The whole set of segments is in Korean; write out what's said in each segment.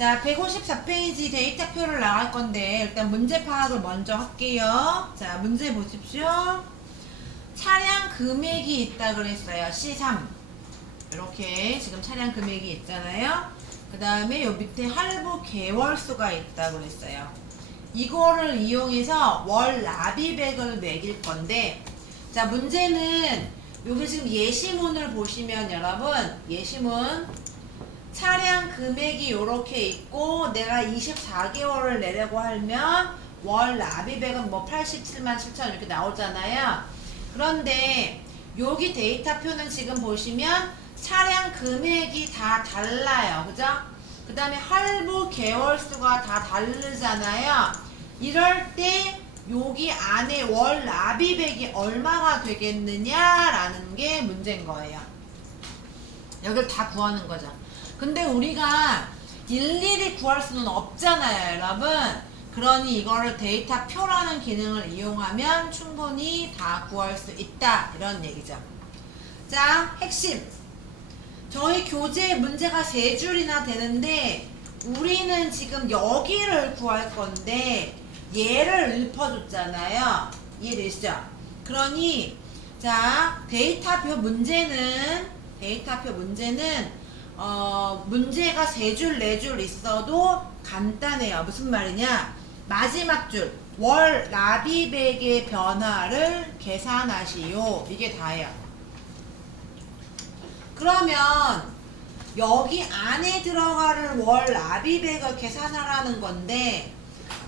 자, 154페이지 데이터표를 나갈 건데 일단 문제 파악을 먼저 할게요. 자, 문제 보십시오. 차량 금액이 있다 그랬어요. C3. 이렇게 지금 차량 금액이 있잖아요. 그 다음에 요 밑에 할부 개월수가 있다 그랬어요. 이거를 이용해서 월 납입액을 매길 건데 자 문제는 여기 지금 예시문을 보시면 여러분 예시문 차량 금액이 이렇게 있고 내가 24개월을 내려고 하면 월 납입액은 뭐 87만 7천 이렇게 나오잖아요. 그런데 여기 데이터표는 지금 보시면 차량 금액이 다 달라요. 그죠? 그 다음에 할부 개월수가 다 다르잖아요. 이럴 때 여기 안에 월 납입액이 얼마가 되겠느냐라는 게 문제인 거예요. 여기를 다 구하는 거죠. 근데 우리가 일일이 구할 수는 없잖아요, 여러분. 그러니 이거를 데이터 표라는 기능을 이용하면 충분히 다 구할 수 있다. 이런 얘기죠. 자, 핵심. 저희 교재 문제가 세 줄이나 되는데 우리는 지금 여기를 구할 건데 얘를 읊어줬잖아요. 이해되시죠? 그러니 자 데이터표 문제는 데이터표 문제는 어 문제가 세 줄 네 줄 있어도 간단해요. 무슨 말이냐? 마지막 줄월 납입액의 변화를 계산하시오. 이게 다예요. 그러면 여기 안에 들어갈 월 납입액을 계산하라는 건데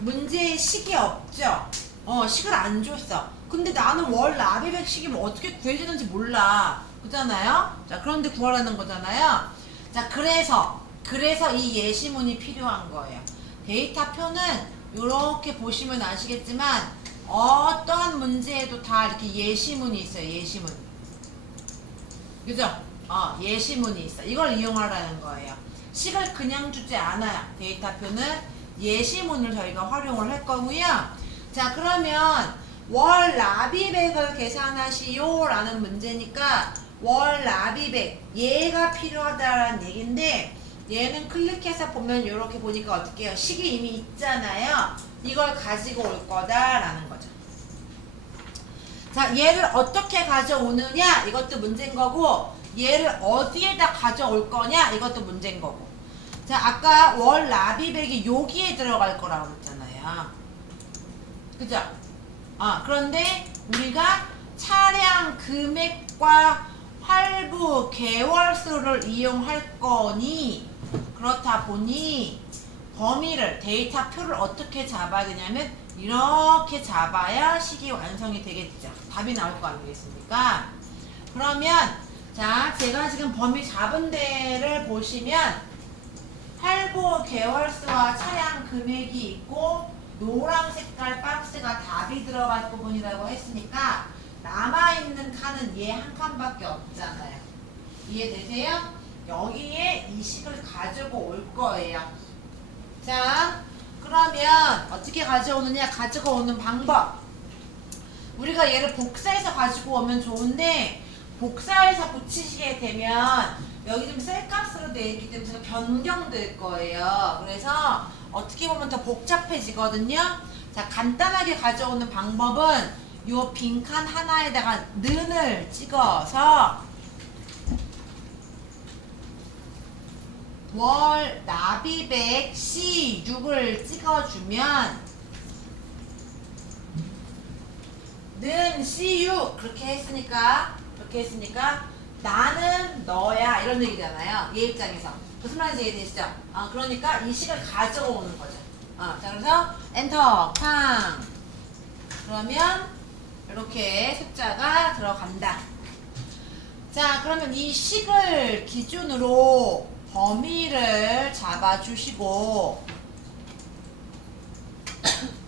문제에 식이 없죠. 어, 식을 안 줬어. 근데 나는 월 납입액 식이 뭐 어떻게 구해지는지 몰라. 그잖아요? 자, 그런데 구하라는 거잖아요. 자, 그래서, 그래서 이 예시문이 필요한 거예요. 데이터 표는 이렇게 보시면 아시겠지만, 어떠한 문제에도 다 이렇게 예시문이 있어요, 예시문. 그죠? 어, 예시문이 있어. 이걸 이용하라는 거예요. 식을 그냥 주지 않아요. 데이터표는 예시문을 저희가 활용을 할 거고요. 자, 그러면 월 납입액을 계산하시오 라는 문제니까 월 납입액 얘가 필요하다라는 얘기인데 얘는 클릭해서 보면 이렇게 보니까 어떻게 해요? 식이 이미 있잖아요. 이걸 가지고 올 거다라는 거죠. 자, 얘를 어떻게 가져오느냐? 이것도 문제인 거고, 얘를 어디에다 가져올 거냐? 이것도 문제인 거고. 자, 아까 월 납입액이 여기에 들어갈 거라고 그랬잖아요. 그죠? 아, 그런데 우리가 차량 금액과 할부 개월수를 이용할 거니, 그렇다 보니, 범위를, 데이터표를 어떻게 잡아야 되냐면, 이렇게 잡아야 식이 완성이 되겠죠. 답이 나올 거 아니겠습니까? 그러면, 자, 제가 지금 범위 잡은 데를 보시면, 할부 개월수와 차량 금액이 있고, 노랑 색깔 박스가 답이 들어갈 부분이라고 했으니까, 남아있는 칸은 얘 한 칸밖에 없잖아요. 이해되세요? 여기에 이 식을 가지고 올 거예요. 자, 그러면 어떻게 가져오느냐? 가지고 오는 방법. 우리가 얘를 복사해서 가지고 오면 좋은데 복사해서 붙이시게 되면 여기 좀 셀값으로 되어 있기 때문에 변경될 거예요. 그래서 어떻게 보면 더 복잡해지거든요. 자, 간단하게 가져오는 방법은 요 빈칸 하나에다가 는을 찍어서 월 납입액 C6을 찍어주면 는 C6 그렇게 했으니까 그렇게 했으니까 나는 너야 이런 얘기잖아요 얘 입장에서 무슨 말인지 이해되시죠? 아 그러니까 이 식을 가져오는 거죠. 아, 자 그래서 엔터 팡 그러면 이렇게 숫자가 들어간다. 자 그러면 이 식을 기준으로 범위를 잡아주시고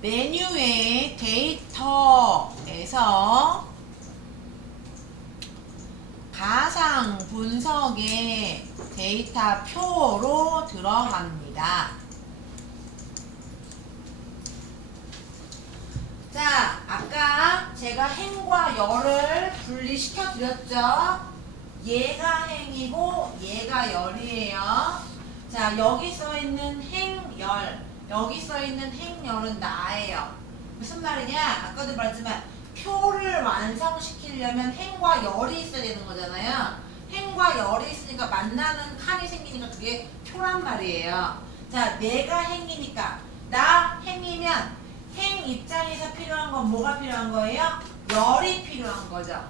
메뉴의 데이터에서 가상 분석의 데이터 표로 들어갑니다. 자, 아까 제가 행과 열을 분리시켜 드렸죠? 얘가 행이고 얘가 열이에요. 자, 여기 써 있는 행열, 여기 써 있는 행열은 나예요. 무슨 말이냐? 아까도 말했지만 표를 완성시키려면 행과 열이 있어야 되는 거잖아요. 열이 있으니까 만나는 칸이 생기니까 그게 표란 말이에요. 자, 내가 행이니까 나 행이면 행 입장에서 필요한 건 뭐가 필요한 거예요? 열이 필요한 거죠.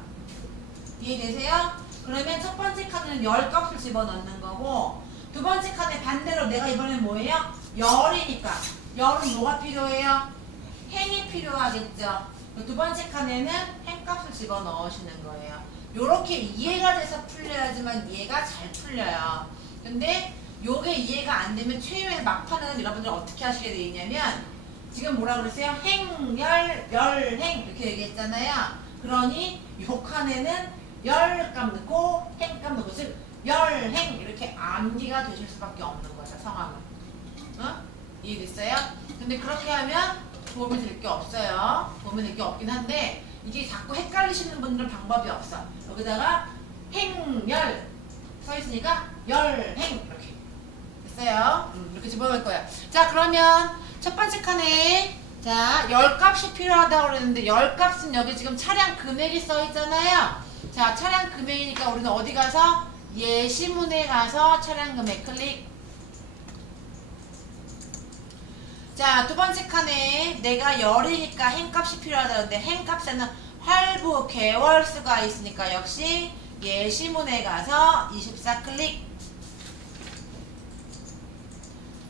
이해되세요? 그러면 첫 번째 카드는 열 값을 집어넣는 거고 두 번째 카드 반대로 내가 이번엔 뭐예요? 열이니까 열은 뭐가 필요해요? 행이 필요하겠죠. 두 번째 칸에는 행 값을 집어넣으시는 거예요. 요렇게 이해가 돼서 풀려야지만 이해가 잘 풀려요. 근데 요게 이해가 안 되면 최후의 막판에는 여러분들 어떻게 하시게 돼 있냐면 지금 뭐라 그랬어요? 행, 열, 열, 행 이렇게 얘기했잖아요. 그러니 요 칸에는 열값 넣고 행값 넣고 즉 열행 이렇게 암기가 되실 수밖에 없는 거죠 상황은. 어? 이해됐어요? 근데 그렇게 하면 도움이 될 게 없어요. 도움이 될 게 없긴 한데 이게 자꾸 헷갈리시는 분들은 방법이 없어. 여기다가 행열 써 있으니까 열행 이렇게 됐어요. 음, 이렇게 집어넣을 거예요. 자 그러면 첫 번째 칸에 자 열 값이 필요하다고 그랬는데 열 값은 여기 지금 차량 금액이 써 있잖아요. 자 차량 금액이니까 우리는 어디 가서 예시문에 가서 차량 금액 클릭. 자, 두 번째 칸에 내가 열이니까 행값이 필요하다는데 행값에는 활부 개월수가 있으니까 역시 예시문에 가서 24 클릭.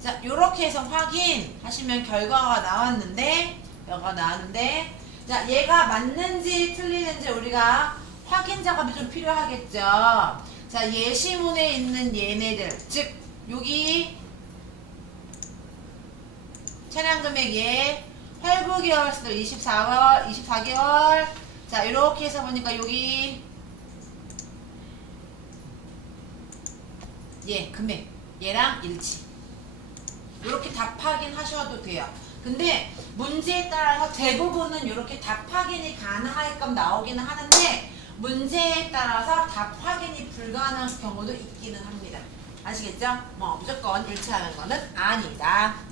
자, 요렇게 해서 확인하시면 결과가 나왔는데, 결과가 나왔는데, 자, 얘가 맞는지 틀리는지 우리가 확인 작업이 좀 필요하겠죠. 자, 예시문에 있는 얘네들, 즉, 여기 차량 금액 예, 할부 개월 수도 24개월, 24개월. 자, 이렇게 해서 보니까 여기 예, 금액 얘랑 일치. 이렇게 답 확인하셔도 돼요. 근데 문제에 따라서 대부분은 이렇게 답 확인이 가능하게끔 나오기는 하는데 문제에 따라서 답 확인이 불가능한 경우도 있기는 합니다. 아시겠죠? 뭐 무조건 일치하는 거는 아니다.